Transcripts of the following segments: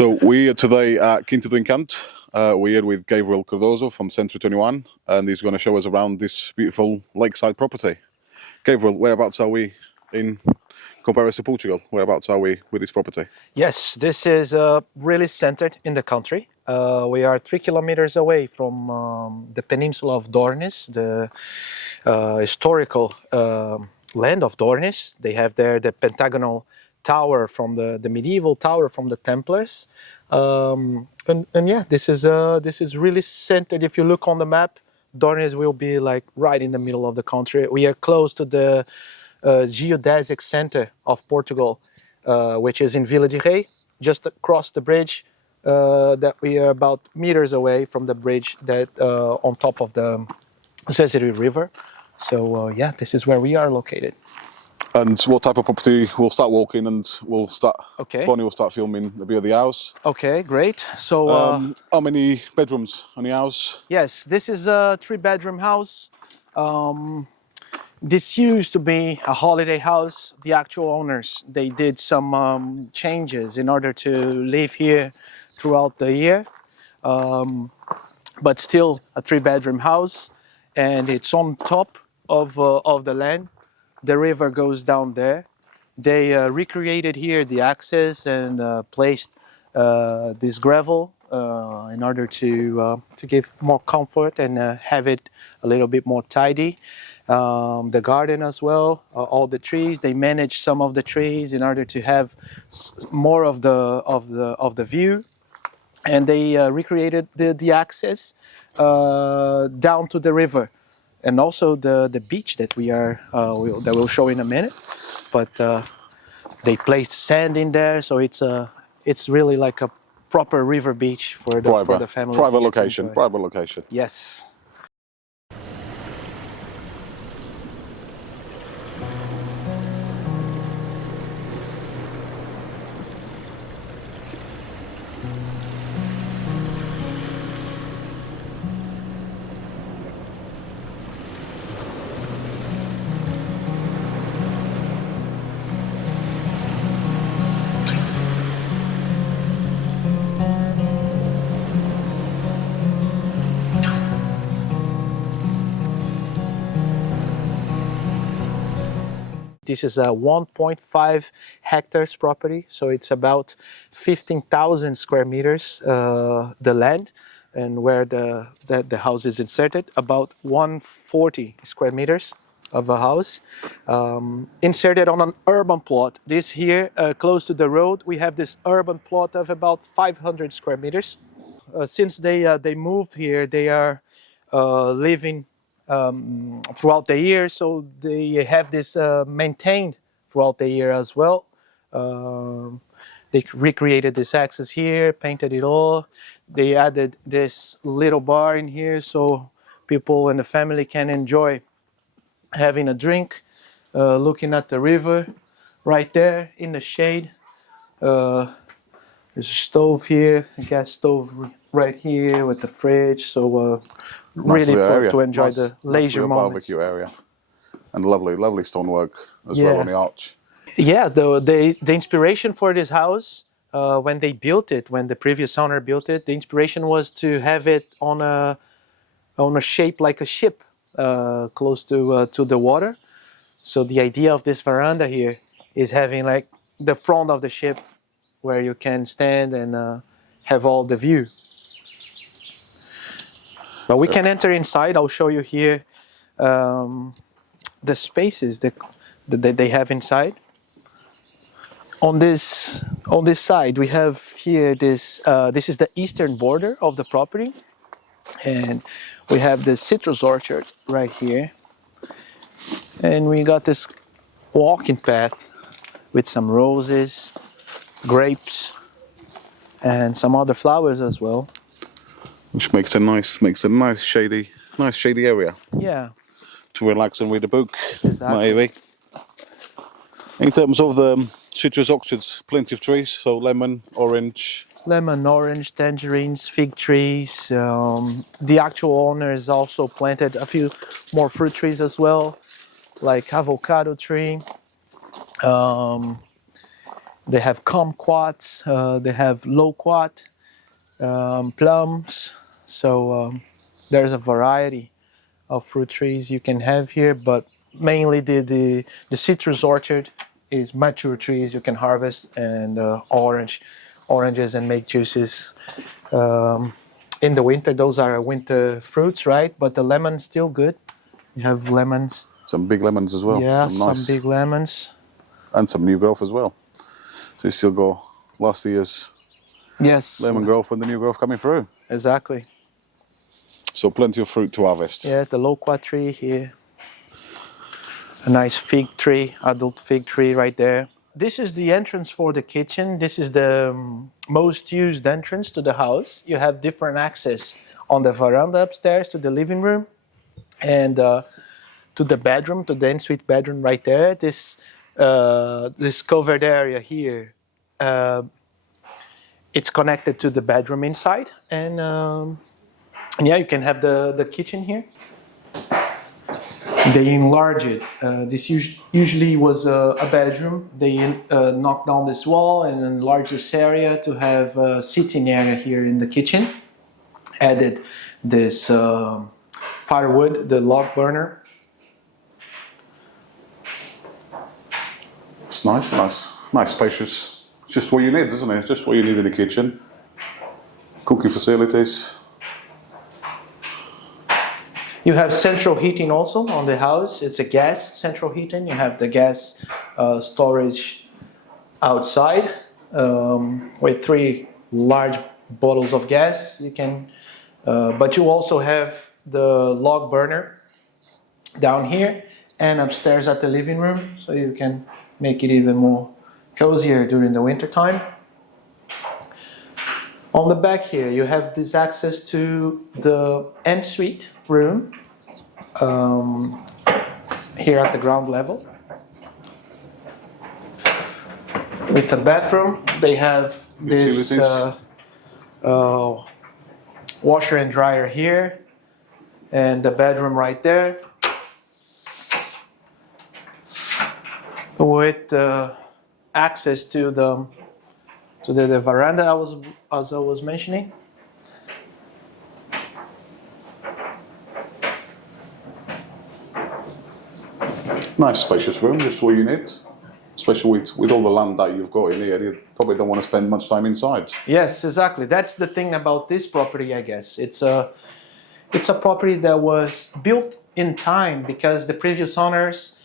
So we are today at Quinta do Encanto. We're here with Gabriel Cardoso from Century 21, and he's going to show us around this beautiful lakeside property. Gabriel, whereabouts are we in comparison to Portugal? Whereabouts are we with this property? Yes, this is really centered in the country. We are 3 kilometers away from the peninsula of Dornes, the historical land of Dornes. They have there the pentagonal tower from the medieval tower from the Templars. And yeah, this is really centered. If you look on the map, Dornes will be like right in the middle of the country. We are close to the geodesic center of Portugal, which is in Vila de Rei, just across the bridge. That we are about meters away from the bridge that on top of the Castelo River. So yeah, this is where we are located. And what type of property? We'll start walking and we'll start. Okay. Bonnie will start filming a bit of the house. Okay, great. So how many bedrooms on the house? yes, this is a 3-bedroom house. This used to be a holiday house. The actual owners, they did some changes in order to live here throughout the year, but still a 3-bedroom house, and it's on top of the land. The river goes down there. They recreated here the access and placed this gravel in order to give more comfort and have it a little bit more tidy. The garden as well, all the trees. They managed some of the trees in order to have more of the view, and they recreated the access down to the river. And also the beach that that we'll show in a minute, but they placed sand in there, so it's really like a proper river beach for the family. Private location. Private location. Yes. This is a 1.5 hectares property, so it's about 15,000 square meters, the land, and where the house is inserted, about 140 square meters of a house, inserted on an urban plot. This here, close to the road, we have this urban plot of about 500 square meters. Since they moved here, they are living throughout the year, so they have this maintained throughout the year as well. They recreated this access here, painted it all. They added this little bar in here so people and the family can enjoy having a drink, looking at the river right there in the shade. There's a stove here, a gas stove right here with the fridge, so really to enjoy the leisure moments. Barbecue area, and lovely stonework as well on the arch. Yeah, the inspiration for this house, when they built it, when the previous owner built it, the inspiration was to have it on a shape like a ship, close to the water. So the idea of this veranda here is having like the front of the ship, where you can stand and have all the view. But we can enter inside. I'll show you here the spaces that they have inside. On this side, we have here this. This is the eastern border of the property, and we have the citrus orchard right here. And we got this walking path with some roses, grapes, and some other flowers as well, which makes a nice shady area. Yeah. To relax and read a book. Exactly. Maybe. In terms of the citrus orchards, plenty of trees. So lemon, orange, tangerines, fig trees. The actual owners also planted a few more fruit trees as well, like avocado tree. They have kumquats, they have loquat, plums. So there's a variety of fruit trees you can have here, but mainly the citrus orchard is mature trees you can harvest, and oranges and make juices. In the winter, those are winter fruits, right? But the lemon's still good. You have lemons. Some big lemons as well. Yeah, some nice, some big lemons. and some new growth as well. So you still got last year's Yes. lemon growth and the new growth coming through. Exactly. So plenty of fruit to harvest. Yes, the loquat tree here. A nice fig tree, adult fig tree right there. This is the entrance for the kitchen. This is the most used entrance to the house. You have different access on the veranda upstairs to the living room, and to the bedroom, to the ensuite bedroom right there. This covered area here, it's connected to the bedroom inside, and yeah, you can have the kitchen here. They enlarge it. This usually was a bedroom. They knocked down this wall and enlarged this area to have a sitting area here in the kitchen. Added this firewood, the log burner. It's nice, spacious. It's just what you need, isn't it? Just what you need in the kitchen. Cooking facilities. You have central heating also on the house. It's a gas central heating. You have the gas storage outside with 3 large bottles of gas. You can, but you also have the log burner down here and upstairs at the living room, so you can make it even more cozier during the winter time. On the back here, you have this access to the ensuite room here at the ground level. With the bathroom, they have this washer and dryer here, and the bedroom right there, with access to the veranda as I was mentioning. Nice spacious room, just what you need. Especially with all the land that you've got in here, you probably don't want to spend much time inside. Yes, exactly. That's the thing about this property, I guess. It's a property that was built in time because the previous owners,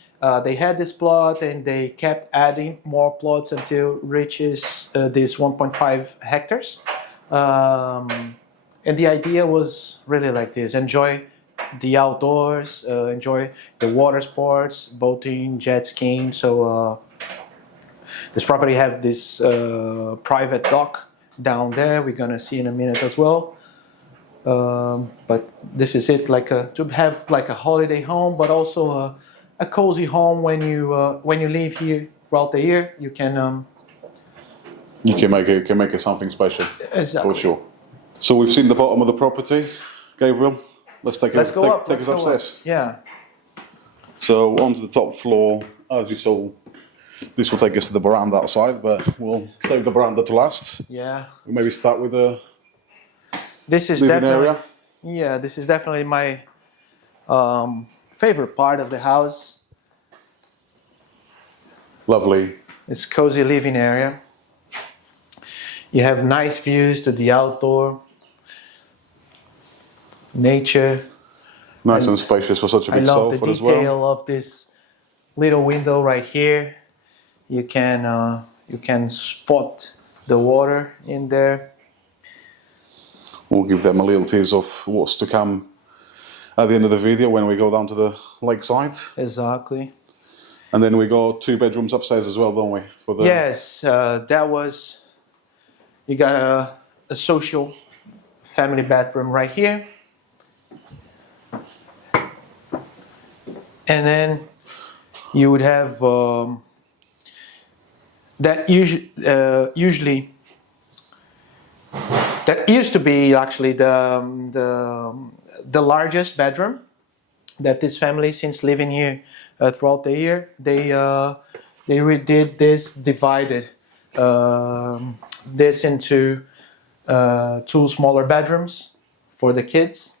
they had this plot and they kept adding more plots until it reaches this 1.5 hectares. And the idea was really like this: enjoy the outdoors, enjoy the water sports, boating, jet skiing. So this property have this private dock down there. We're gonna see in a minute as well. But this is it, to have like a holiday home, but also a cozy home when you live here throughout the year. You can make it something special. Exactly. For sure. So we've seen the bottom of the property, Gabriel. Let's take us upstairs. Yeah. So onto the top floor, as you saw, this will take us to the veranda outside, but we'll save the veranda to last. Yeah. We'll maybe start with the This is living definitely area. Yeah. This is definitely my favorite part of the house. Lovely. It's cozy living area. You have nice views to the outdoor, nature. Nice and spacious for such a I big love the sofa as well. detail of this little window right here. You can spot the water in there. We'll give them a little tease of what's to come at the end of the video when we go down to the lakeside. Exactly. And then we got 2 bedrooms upstairs as well, don't we? For the Yes, you got a social family bathroom right here. And then you would have that used to be actually the largest bedroom that this family, since living here throughout the year, they redid this divided This into 2 smaller bedrooms for the kids.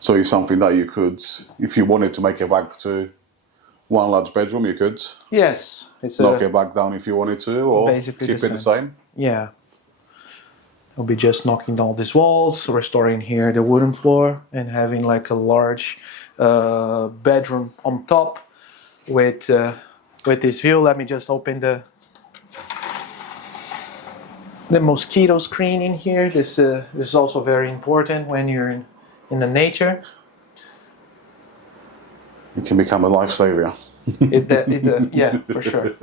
So it's something that you could, if you wanted to make it back to one large bedroom, you could Yes, it's knock it back down if you wanted to, or basically keep the it the same. Yeah. I'll be just knocking down these walls, restoring here the wooden floor, and having like a large bedroom on top with this view. Let me just open the mosquito screen in here. This is also very important when you're in the nature. It can become a lifesaver. Yeah, for sure.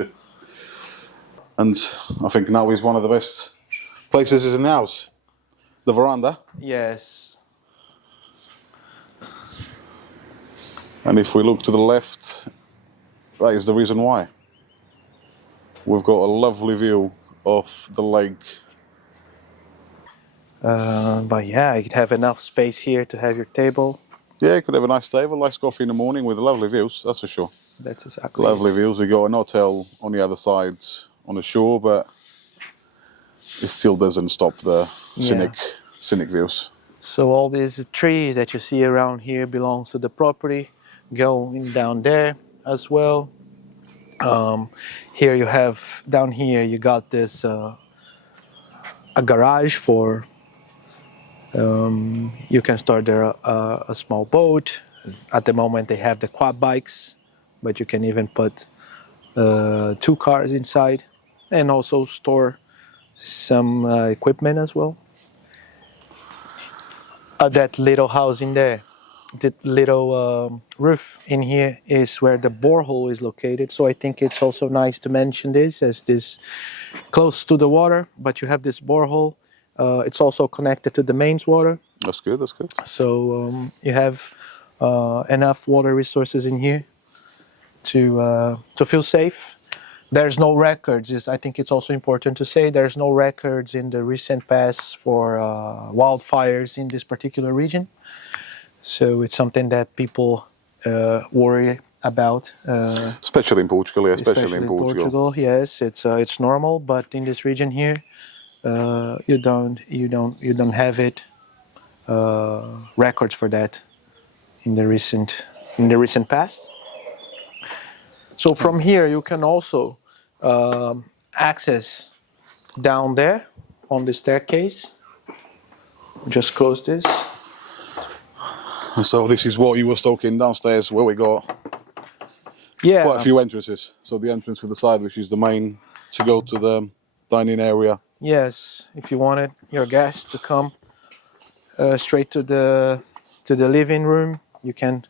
And I think now is one of the best places is in the house. The veranda. Yes. And if we look to the left, that is the reason why. We've got a lovely view of the lake. But yeah, you could have enough space here to have your table. Yeah, you could have a nice table, nice coffee in the morning with lovely views, that's for sure. That's exactly Lovely views. We got an hotel on the other side on the shore, but it still doesn't stop the scenic views. So all these trees that you see around here belongs to the property, going down there as well. Here you have, down here you got this, a garage for, you can start there a small boat. At the moment they have the quad bikes, but you can even put 2 cars inside and also store some equipment as well. That little house in there, that little roof in here is where the borehole is located. So I think it's also nice to mention this, as this close to the water, but you have this borehole. It's also connected to the mains water. That's good, that's good. So you have enough water resources in here to feel safe. There's no records. I think it's also important to say there's no records in the recent past for wildfires in this particular region. So it's something that people worry about. Especially in Portugal, yeah, Especially in Portugal. Yes, it's normal, but in this region here, you don't have it records for that in the recent past. So from here you can also access down there on the staircase. Just close this. And so this is what you were talking downstairs, where we got quite a few entrances. So the entrance to the side, which is the main, to go to the dining area. Yes, if you wanted your guests to come straight to the living room, you can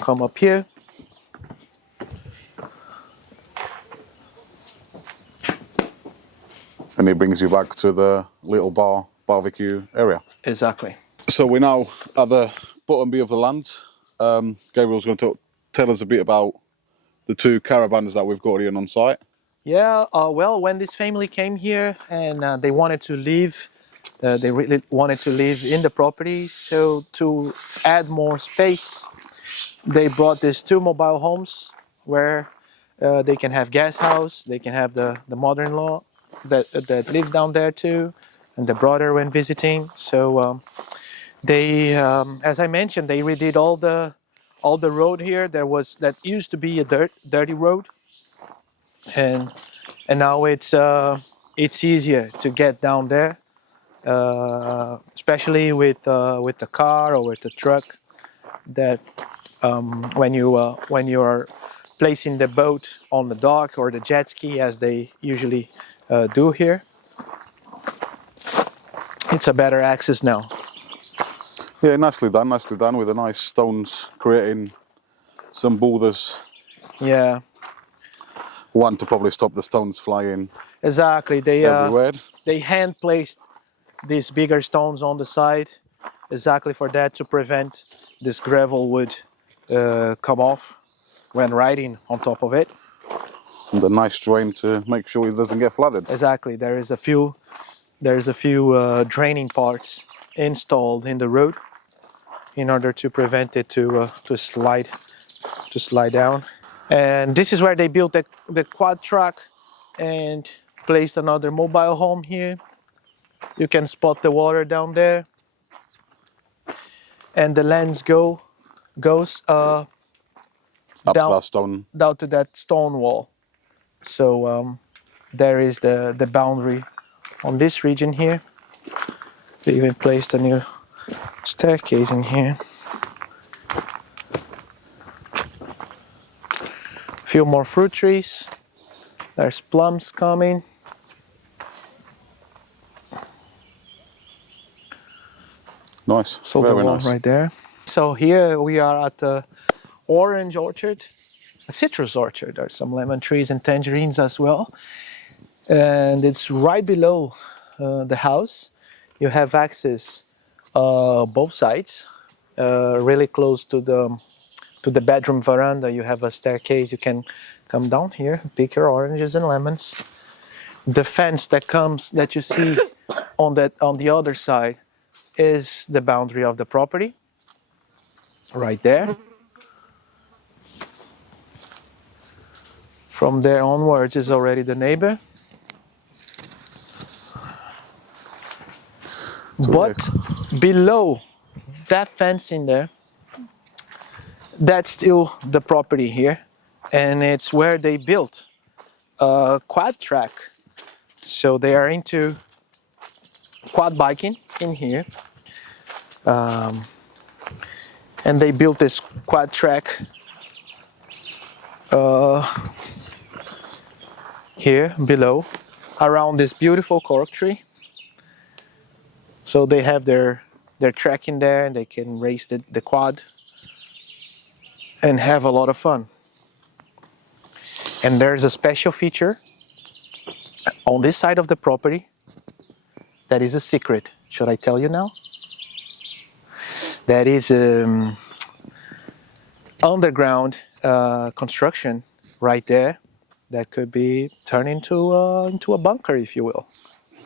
come up here. And it brings you back to the little barbecue area. Exactly. So we're now at the bottom of the land. Gabriel's going to tell us a bit about the 2 caravans that we've got here on site. Yeah, well, when this family came here and they wanted to live, they really wanted to live in the property. So to add more space, they brought these 2 mobile homes where they can have guest house, they can have the mother-in-law that lives down there too, and the brother when visiting. So they, as I mentioned, they redid all the road here. That used to be a dirty road, and now it's easier to get down there, especially with the car or with the truck. That when you are placing the boat on the dock or the jet ski, as they usually do here, it's a better access now. Yeah, nicely done with the nice stones creating some boulders. Yeah. One to probably stop the stones flying. Exactly. Everywhere. They hand placed these bigger stones on the side, exactly for that, to prevent this gravel would come off when riding on top of it. And a nice drain to make sure it doesn't get flooded. Exactly. There's a few draining parts installed in the road. in order to prevent it to slide down. And this is where they built the quad track and placed another mobile home here. You can spot the water down there, and the lens goes Up to that stone. down to that stone wall. So there is the boundary on this region here. They even placed a new staircase in here. A few more fruit trees. There's plums coming. Nice. So Very the one nice. right there. So here we are at the orange orchard, a citrus orchard. There's some lemon trees and tangerines as well. And it's right below the house. You have access both sides, really close to the bedroom veranda. You have a staircase. You can come down here, pick your oranges and lemons. The fence that you see on the other side is the boundary of the property, right there. From there onwards is already the neighbor. But below that fence in there, that's still the property here, and it's where they built a quad track. So they are into quad biking in here. And they built this quad track here below around this beautiful cork tree. So they have their track in there, and they can race the quad and have a lot of fun. And there's a special feature on this side of the property that is a secret. Should I tell you now? That is underground construction right there that could be turned into a bunker, if you will.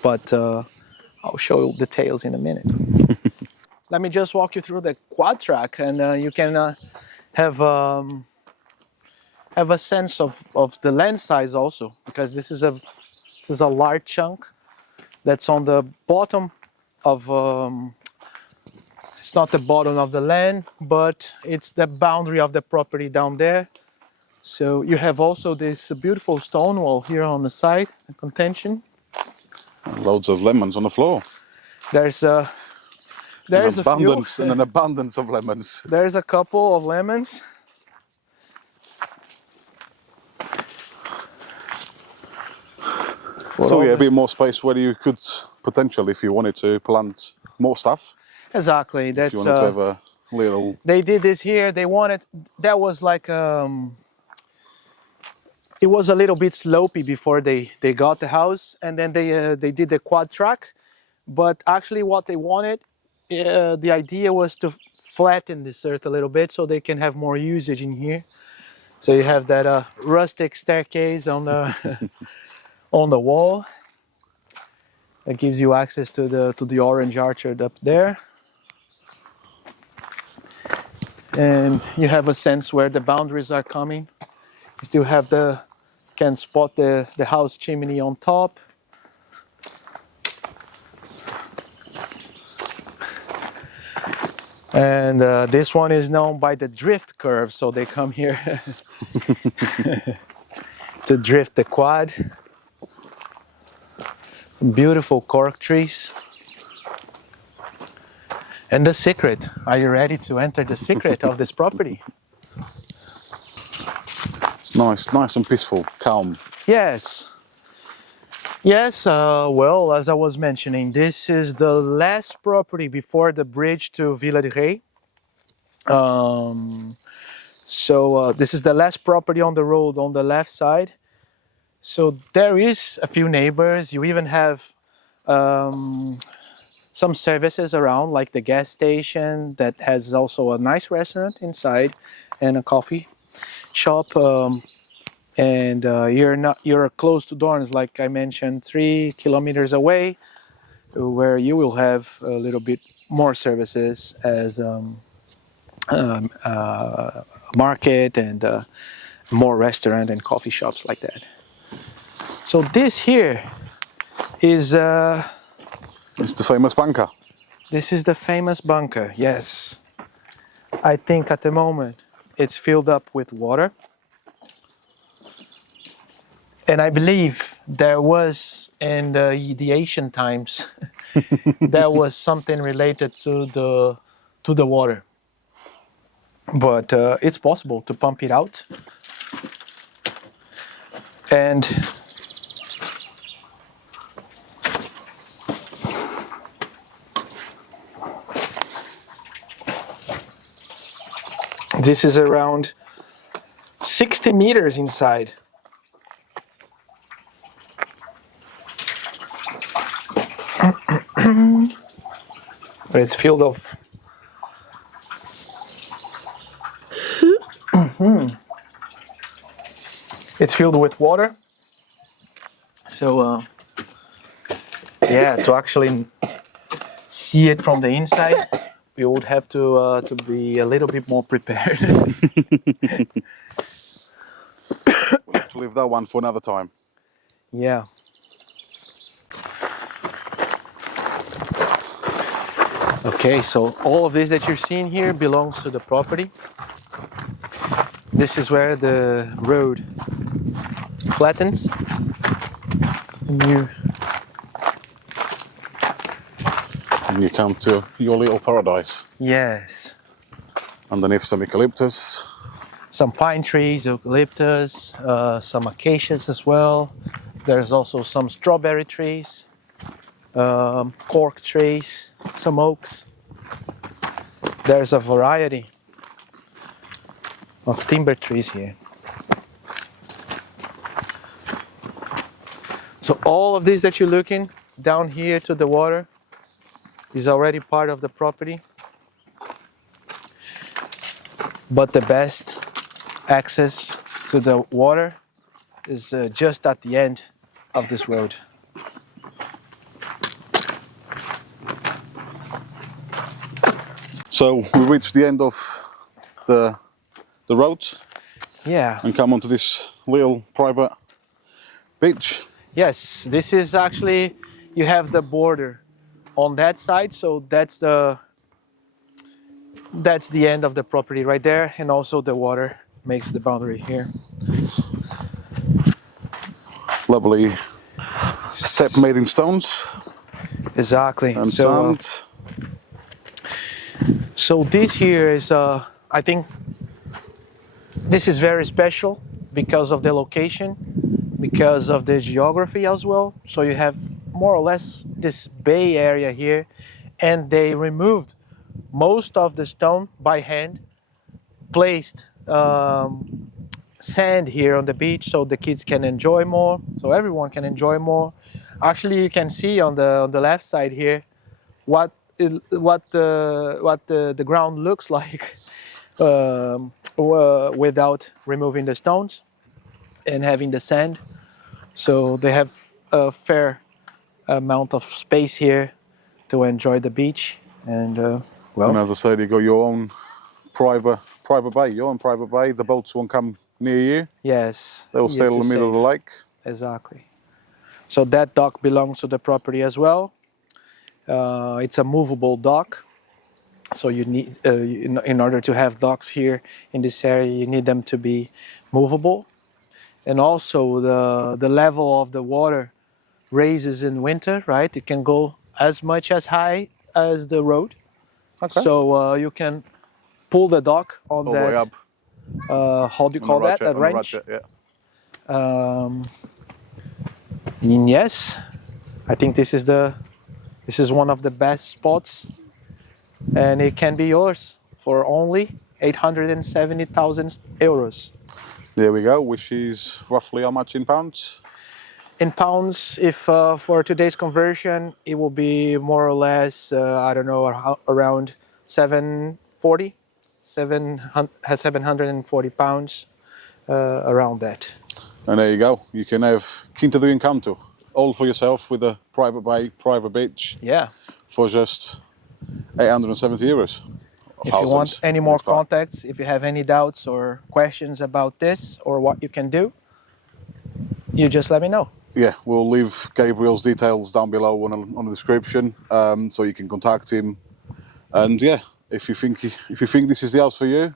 But I'll show you details in a minute. Let me just walk you through the quad track, and you can have a sense of the land size also, because this is a large chunk that's on the bottom of. It's not the bottom of the land, but it's the boundary of the property down there. So you have also this beautiful stone wall here on the side, a contention. Loads of lemons on the floor. There's an abundance of lemons. There's a couple of lemons. So yeah, a bit more space where you could potentially, if you wanted to, plant more stuff. Exactly. That's, if you wanted to have a little. They did this here. They wanted. That was like it was a little bit slopey before they got the house, and then they did the quad track. But actually, what they wanted, the idea was to flatten this earth a little bit so they can have more usage in here. So you have that rustic staircase on the on the wall. That gives you access to the orange orchard up there. And you have a sense where the boundaries are coming. You still have can spot the house chimney on top. And this one is known by the drift curve, so they come here to drift the quad. Some beautiful cork trees. And the secret. Are you ready to enter the secret of this property? It's nice and peaceful, calm. Yes. Yes, well, as I was mentioning, this is the last property before the bridge to Vila de Rei. So this is the last property on the road on the left side. So there is a few neighbors. You even have some services around, like the gas station that has also a nice restaurant inside and a coffee shop. And you're close to Dornes, like I mentioned, 3 kilometers away, where you will have a little bit more services as market and more restaurant and coffee shops like that. So this here is It's the famous bunker. this is the famous bunker. Yes, I think at the moment it's filled up with water, and I believe there was in the ancient times there was something related to the water, but it's possible to pump it out. And this is around 60 meters inside. But it's filled of it's filled with water. So yeah, to actually see it from the inside, we would have to be a little bit more prepared. We'll have to leave that one for another time. Yeah. Okay, so all of this that you're seeing here belongs to the property. This is where the road flattens. And you come to your little paradise. Yes. Underneath some eucalyptus. Some pine trees, eucalyptus, some acacias as well. There's also some strawberry trees, cork trees, some oaks. There's a variety of timber trees here. So all of this that you're looking down here to the water is already part of the property. But the best access to the water is just at the end of this road. So we reached the end of the road Yeah. and come onto this little private beach. Yes, this is actually, you have the border on that side, so that's the end of the property right there, and also the water makes the boundary here. Lovely step made in stones Exactly. and So, sand. so this here is, I think, this is very special because of the location, because of the geography as well. So you have more or less this bay area here, and they removed most of the stone by hand, placed sand here on the beach so the kids can enjoy more, so everyone can enjoy more. Actually, you can see on the left side here what the ground looks like without removing the stones and having the sand. So they have a fair amount of space here to enjoy the beach. And And as I said, you got your own private bay, your own private bay. The boats won't come near you. yes, They'll sail in the middle of the lake. Exactly. So that dock belongs to the property as well. It's a movable dock. So you need, in order to have docks here in this area, you need them to be movable. And also the level of the water raises in winter, right? It can go as much as high as the road. Okay. So you can pull the dock on All the way that. up. How do you on call the that? ratchet, That on the wrench? ratchet, yeah. Yes, I think this is one of the best spots, and it can be yours for only 870,000 euros. There we go, which is roughly how much in pounds? In pounds, if for today's conversion, it will be more or less, I don't know, around 740 pounds, around that. And there you go. You can have Quinta do Encanto, all for yourself with a private bay, private beach, Yeah, for just 870 euros. If you want thousands any in more this part. contacts, if you have any doubts or questions about this or what you can do, you just let me know. Yeah, we'll leave Gabriel's details down below on the description, so you can contact him. And yeah, if you think this is the house for you,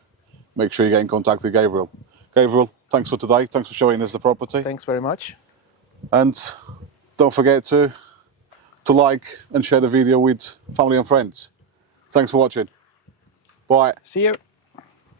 make sure you get in contact with Gabriel. Gabriel, thanks for today. Thanks for showing us the property. Thanks very much. And don't forget to like and share the video with family and friends. Thanks for watching. Bye. See you.